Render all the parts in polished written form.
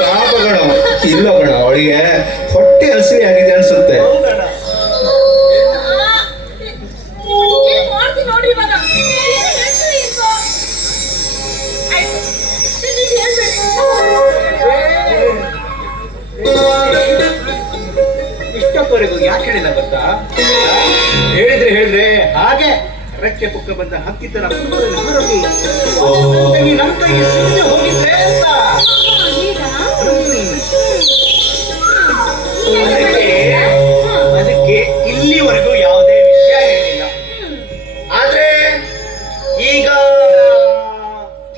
ಪಾಪಗಣ ಇಲ್ಲ ಗಣ, ಅವಳಿಗೆ ಹೊಟ್ಟೆ ಹಸಿರಿ ಆಗಿದೆ ಅನ್ಸುತ್ತೆ. ಇಷ್ಟೊತ್ತವರೆಗೂ ಯಾಕೆ ಹೇಳಿಲ್ಲ ಗೊತ್ತಾ? ಹೇಳಿದ್ರೆ ಹಾಗೆ ರೆಕ್ಕೆ ಪುಕ್ಕ ಬಂದ ಹಕ್ಕಿ ತರ ನಮ್ಮ ಕೈಗೆ ಸಿಗದೆ ಹೋಗಿದ್ರೆ ಅಂತ. ಅದಕ್ಕೆ ಇಲ್ಲಿವರೆಗೂ ಯಾವುದೇ ವಿಷಯ ಹೇಳಿಲ್ಲ. ಆದ್ರೆ ಈಗ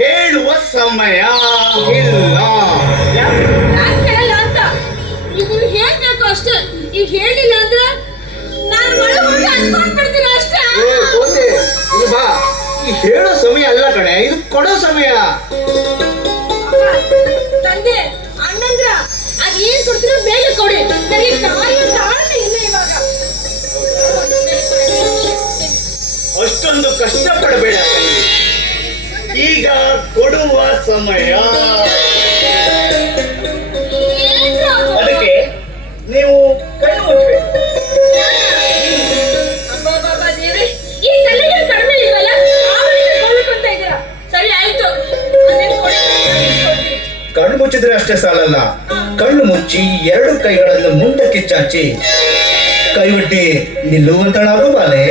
ಹೇಳುವ ಸಮಯ ಇಲ್ಲ. ಅಷ್ಟೇ. ಈಗ ಹೇಳಿಲ್ಲ ಅಂದ್ರೆ ನಾನು ಮಳೆ ಅನ್ಕೊಂಡ್ಬಿಡ್ತೀನಿ ಅಷ್ಟೇ. ಬಾ, ಈ ಹೇಳೋ ಸಮಯ ಅಲ್ಲ ಕಣೆ, ಇದು ಕೊಡೋ ಸಮಯ. ತಂದೆ ಅಣ್ಣಂದ್ರ ಅದೇನ್ ಕೊಡ್ತೀರೋ ಬೇಗ ಕೊಡಿ, ನನಗೆ ತಾಳ್ಮೆ ಇಲ್ಲ ಇವಾಗ. ಅಷ್ಟೊಂದು ಕಷ್ಟಪಡಬೇಡ, ಈಗ ಕೊಡುವ ಸಮಯ. ಅದಕ್ಕೆ ನೀವು ಕಣ್ಣು ಮುಚ್ಚಬೇಕು. ಈ ತಲೆಗೆ ಕಡಿಮೆ ಇಲ್ವಲ್ಲ, ಅಂತ ಇದ್ದೀರಾ. ಸರಿ ಆಯ್ತು, ಕಣ್ಣು ಮುಚ್ಚಿದ್ರೆ ಅಷ್ಟೇ ಸಾಲಲ್ಲ, ಕಣ್ಣು ಮುಚ್ಚಿ ಎರಡು ಕೈಗಳನ್ನು ಮುಂದಕ್ಕೆ ಚಾಚಿ ಕೈಬಿಟ್ಟಿ ನಿಲ್ಲುವಂತಳಾಗು ಬಾಲೆ.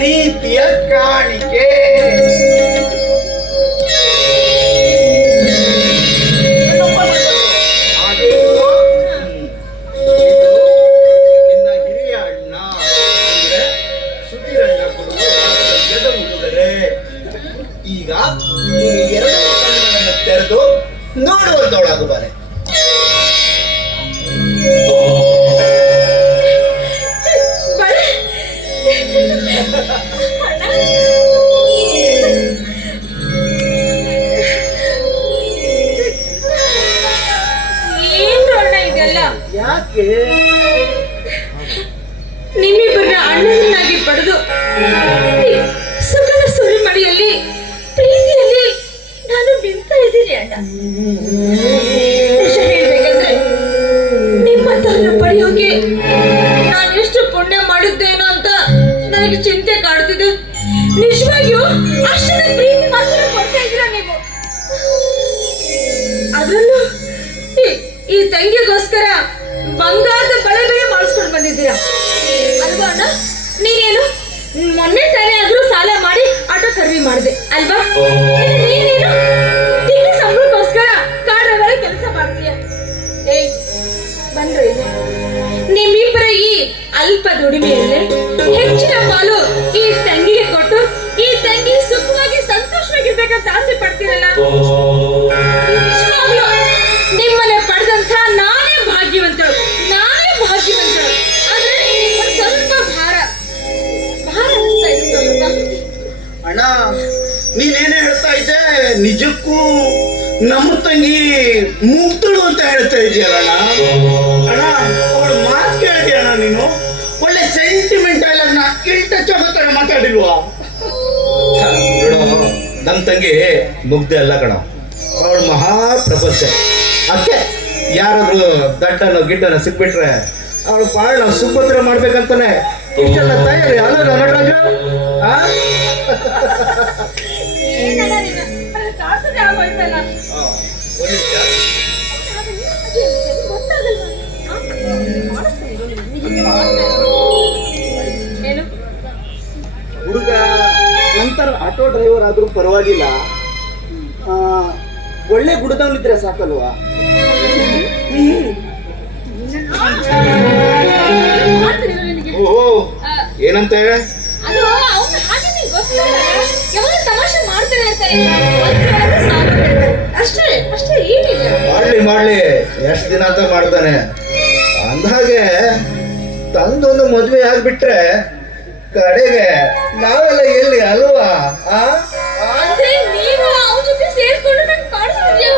ಪ್ರೀತಿಯ ಕಾಣಿಕೆ. ನಿನ್ನ ಹಿರಿಯ ಅಣ್ಣ ಅಂದ್ರೆ ಸುಧೀರಣ್ಣ ಕೊಡುವ ಉಡುಗೊರೆ. ಈಗ ಈ ಎರಡು ಕಣ್ಣುಗಳನ್ನು ತೆರೆದು ನೋಡುವಂತವಳಾಗು ಬಾರೆ. ಯಾಕೆ ನಿಮ್ಮಿಬ್ಬರನ್ನ ಅಣ್ಣನನ್ನಾಗಿ ಪಡೆದು ಸುಖದ ಸುರಿಮಡಿಯಲ್ಲಿ ಪ್ರೀತಿಯಲ್ಲಿ ನಾನು ಬಿಂತ ಇದ್ದೀನಿ ಅಣ್ಣ. ಹೇಳ್ಬೇಕಂದ್ರೆ ನಿಮ್ಮಂತವ್ರನ್ನ ಪಡೆಯೋಕೆ ನಾನು ಎಷ್ಟು ಪುಣ್ಯ ಮಾಡಿದ್ದೇನೋ ಅಂತ ನನಗೆ ಚಿಂತೆ ಕಾಡ್ತಿದೆ. ನಿಜವಾಗಿಯೂ ಅಷ್ಟೊಂದು ಪ್ರೀತಿ ಮಾತ್ರ ಕೊಡ್ತಾ ಇದ್ದೀರಾ ನೀವು. ಅದರಲ್ಲೂ ಈ ತಂಗಿಗೋಸ್ಕರ ಬಂಗಾರದ ಬಳೆ ಬೇರೆ ಮಾಡಿಸ್ಕೊಂಡು ಬಂದಿದ್ದೀರಾ ಅಲ್ವಾ ಅಣ್ಣ? ನೀನೇನು ಮೊನ್ನೆ ತಾನೇ ಆದ್ರೂ ಸಾಲ ಮಾಡಿ ಆಟೋ ಖರೀದಿ ಮಾಡಿದೆ ಅಲ್ವಾ? ನೀನೇನು ತಿಂಗಳ ಸಂಬಳಕ್ಕೋಸ್ಕರ ಕಾಡ್ರವರ ಕೆಲಸ ಮಾಡ್ತೀಯ. ಬಂದ್ರೆ ನಿಮ್ಮಿಬ್ಬರ ಈ ಅಲ್ಪ ದುಡಿಮೆಯಲ್ಲೇ ಹೆಚ್ಚಿನ ಪಾಲು ಈ ತಂಗಿಗೆ ಕೊಟ್ಟು ಈ ತಂಗಿ ಸುಖವಾಗಿ ಸಂತೋಷವಾಗಿರ್ಬೇಕಂತ ಆಸೆ ಪಡ್ತೀರಲ್ಲ. ನಿಮ್ಮನೆ ಪಡೆದಂತ ನಾನೇ ಭಾಗ್ಯವಂತಳು. ಆದ್ರೆ ಸ್ವಲ್ಪ ಭಾರ ಅನಿಸ್ತಾ ಇದೆ ಸ್ವಲ್ಪ. ಅಣ್ಣ, ನೀನೇನೇ ಹೇಳ್ತಾ ಇದ್ದೆ, ನಿಜಕ್ಕೂ ನಮ್ಮ ತಂಗಿ ಮುಗ್ತಳು ಅಂತ ಹೇಳ್ತಾ ಇದೆಯಲ್ಲ ಅಣ್ಣ. ಅವಳು ಮಾತು ಕೇಳಿದೆ ಅಣ್ಣ, ನೀನು ಒಳ್ಳೆ ಸೆಂಟಿಮೆಂಟಲ್ ಅನ್ನ ಇಲ್ಟ ಚೋಗತರ ಮಾತಾಡಿಲ್ವಾ? ನಮ್ಮ ತಂಗಿ ಮುಗ್ದೆ ಅಲ್ಲ ಕಣ, ಅವಳು ಮಹಾ ಪ್ರಪಂಚ. ಅದಕ್ಕೆ ಯಾರಾದ್ರೂ ದಡ್ಡನೋ ಗಿಡ್ಡನ ಸಿಕ್ಬಿಟ್ರೆ ಅವಳು ಪಾಳ ನಾವು ಸುಭದ್ರ ಮಾಡ್ಬೇಕಂತಾನೆ ಇಷ್ಟೆಲ್ಲ ತಯಾರಿ ಅಲ್ಲ ನಟರಾಜ. ಹುಡುಗ ನಂತರ ಆಟೋ ಡ್ರೈವರ್ ಆದ್ರೂ ಪರವಾಗಿಲ್ಲ, ಒಳ್ಳೆ ಗುಡದವನಿದ್ರೆ ಸಾಕಲ್ವಾ? ಓಹೋ, ಏನಂತ ಅದು ಅವನು ಹಾಗೆ ಯಾವಾಗ ತಮಾಷೆ ಮಾಡ್ತಾನೆ ಅಂತ ಅಷ್ಟೇ ಅಷ್ಟೇ ಏನಿಲ್ಲ. ಮಾಡ್ಲಿ ಎಷ್ಟು ದಿನ ಅಂತ ಮಾಡ್ತಾನೆ. ಅಂದಹಾಗೆ ತಂದೊಂದು ಮದುವೆ ಆಗ್ಬಿಟ್ರೆ ಕಡೆಗೆ ನಾವೆಲ್ಲ ಎಲ್ಲಿ ಅಲ್ವಾ? ಆ ಅಂದ್ರೆ ನೀವು ಅವ್ರ ಜೊತೆ ಸೇರ್ಕೊಂಡು ನಂಗೆ ಕಾಣಿಸ್ತಿದ್ಯಾ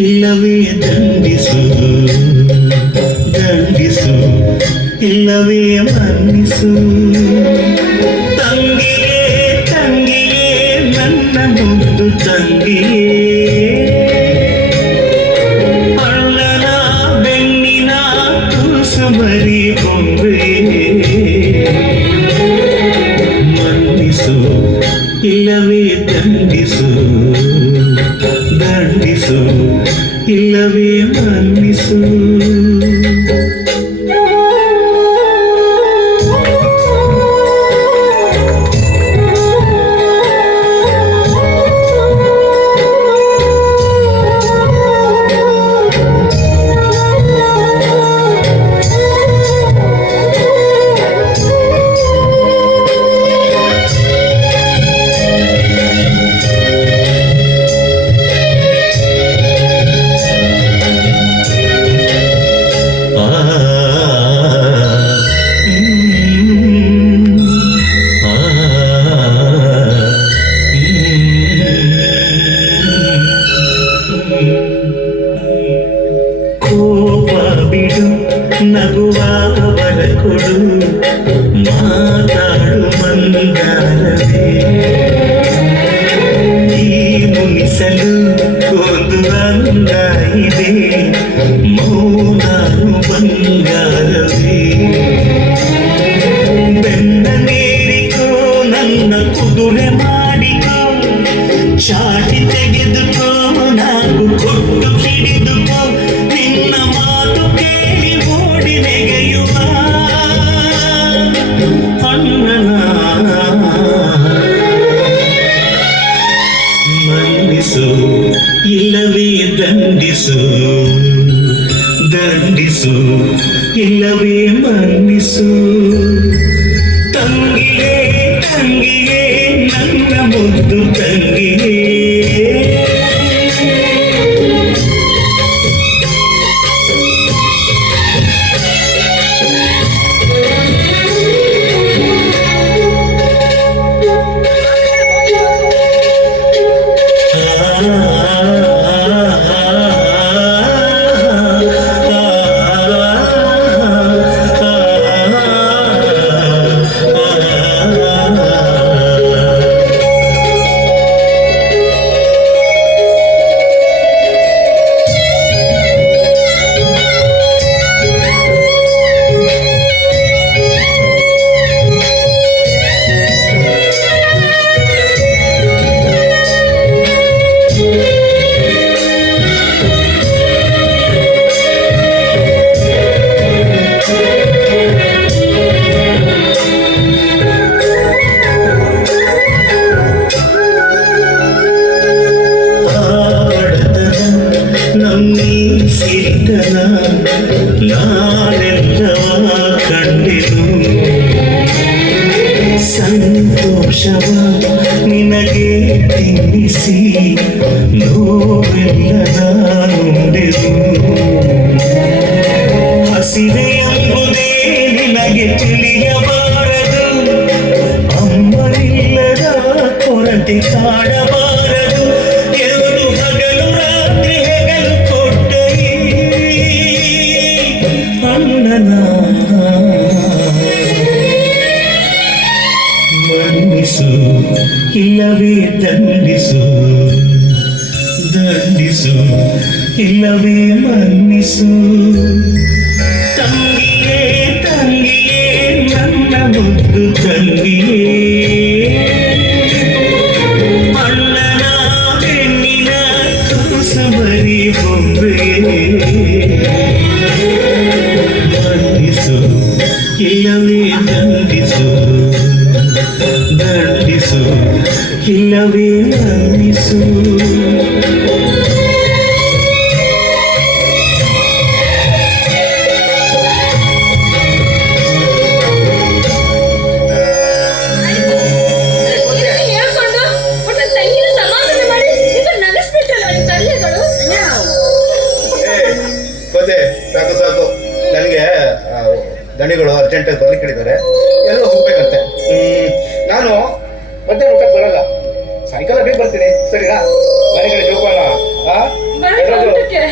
ಇಲ್ಲವೇ ದಂಡಿಸು, ದಂಡಿಸು ಇಲ್ಲವೇ ಮನ್ನಿಸು. ತಂಗಿಯೇ ತಂಗಿಯೇ ನನ್ನ ಮುದ್ದು ತಂಗಿಯೇ, ಅಣ್ಣನ ಬೆನ್ನಿನ ತುಸು ಮರಿ ಗೊಂಬೆಯೇ. ಮನ್ನಿಸು ಇಲ್ಲವೇ ದಂಡಿಸು, ದಂಡಿಸು ಇಲ್ಲವೇ ಮನ್ನಿಸು. ಕೋಪ ಬಿಡು, ನಗುವವರ ಕೊಡು, ಮಾತಾಡು ಮಂಗಾರವೇ. ಈ ಮುನಿಸಲು ಒಂದು ಅಂಗ ಇದೆ, ಮೌನಾನು ಬಂಗಾರವೇ. ಬೆನ್ನ ನೇರಿಕೋ ನನ್ನ ಕುದುರೆ ಮಾಡಿಕೋ, ಚಾಟಿ ತೆಗೆದುಕೋ ನಾನು ಕೊಟ್ಟು ಹಿಡಿದುಕೋ. ನಿನ್ನ ಮಾತು ಕೇಳಿ ಓಡಿ ನೆಗೆಯುವ ಅಣ್ಣನ. ಮನ್ನಿಸು ಇಲ್ಲವೇ ದಂಡಿಸು, ದಂಡಿಸು ಇಲ್ಲವೇ ಮನ್ನಿಸು. ತಂಗಿಯೇ ತಂಗಿಯೇ ನನ್ನ ಮುದ್ದು ತಂಗಿಯೇ. ನಮ್ಮೀ ಸಿರಿತನ ನಾನೆಲ್ಲವ ಕಂಡೆನು, ಸಂತೋಷವ ನಿನಗೆ ತಿನ್ನಿಸಿ ನೋವೆಲ್ಲದ ನುಂಡೆನು. ಹಸಿವೆ ಎಂಬುದೇ ನಿನಗೆ ತಿಳಿಯಬಾರದು, ಅಮ್ಮನಿಲ್ಲದ ಕೊರತೆ ಮತ್ತೆ ಕಾಡಬಾರದು ಎಂದು ಹಗಲು ರಾತ್ರಿ ಹೆಗಲು ಕೊಟ್ಟ ಅಣ್ಣನ ಮನ್ನಿಸು ಇಲ್ಲವೇ ದಂಡಿಸು ದಂಡಿಸು ಇಲ್ಲವೇ ಮನ್ನಿಸು ತಂಗಿಯೇ ತಂಗಿಯೇ ನನ್ನ ಮುದ್ದು ತಂಗಿಯೇ ಅಣ್ಣನ ಬೆನ್ನಿನ ಕುಸುಮರಿ ಬೊಂಬೆಯೇ ಮನ್ನಿಸು ಇಲ್ಲವೇ ದಂಡಿಸು ದಂಡಿಸು ಇಲ್ಲವೇ ಮನ್ನಿಸು ಹೇಳ್ಕೊಂಡು ಒಟ್ಟು ತಂಗಿನ ಸಮಾಧಾನ ಮಾಡಿ ಇಬ್ಬರು ನಗಿಸ್ಬಿಟ್ರಲ್ಲ ನಿಮ್ ತಂದೆಗಳು. ಗೊತ್ತೇ ಸಾಕು ಸಾಕು ನನಗೆ ದಣಿಗಳು ಅರ್ಜೆಂಟಾಗಿ ಬರ್ಲಿಕ್ಕೆ ಹೇಳಿದ್ದಾರೆ, ಎಲ್ಲೋ ಹೋಗ್ಬೇಕಂತೆ. ನಾನು ಮಧ್ಯಾಹ್ನ ಊಟಕ್ಕೆ ಬರಲ್ಲ, ಸಾಯಂಕಾಲ ಬೇಗ ಬರ್ತೀನಿ, ಸರಿನಾ? ಮನೆ ಕಡೆ ಜೋಪಾನ. ಬನ್ನಿ ಊಟಕ್ಕೆ.